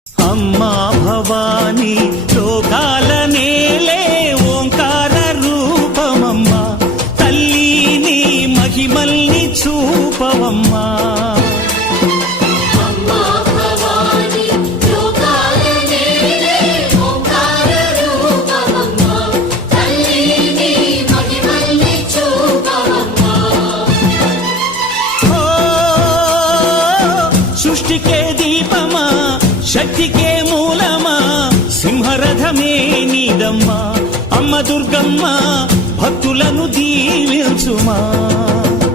అమ్మా భవానీ లోకాల నేలే ఓంకార రూపమమ్మా, తల్లి నీ మహిమల్ని చూపవమ్మా. సృష్టికే దీపమా, శక్తికే మూలమా, సింహరథమే నీదమ్మా. అమ్మ దుర్గమ్మ భక్తులను దీవించుమా.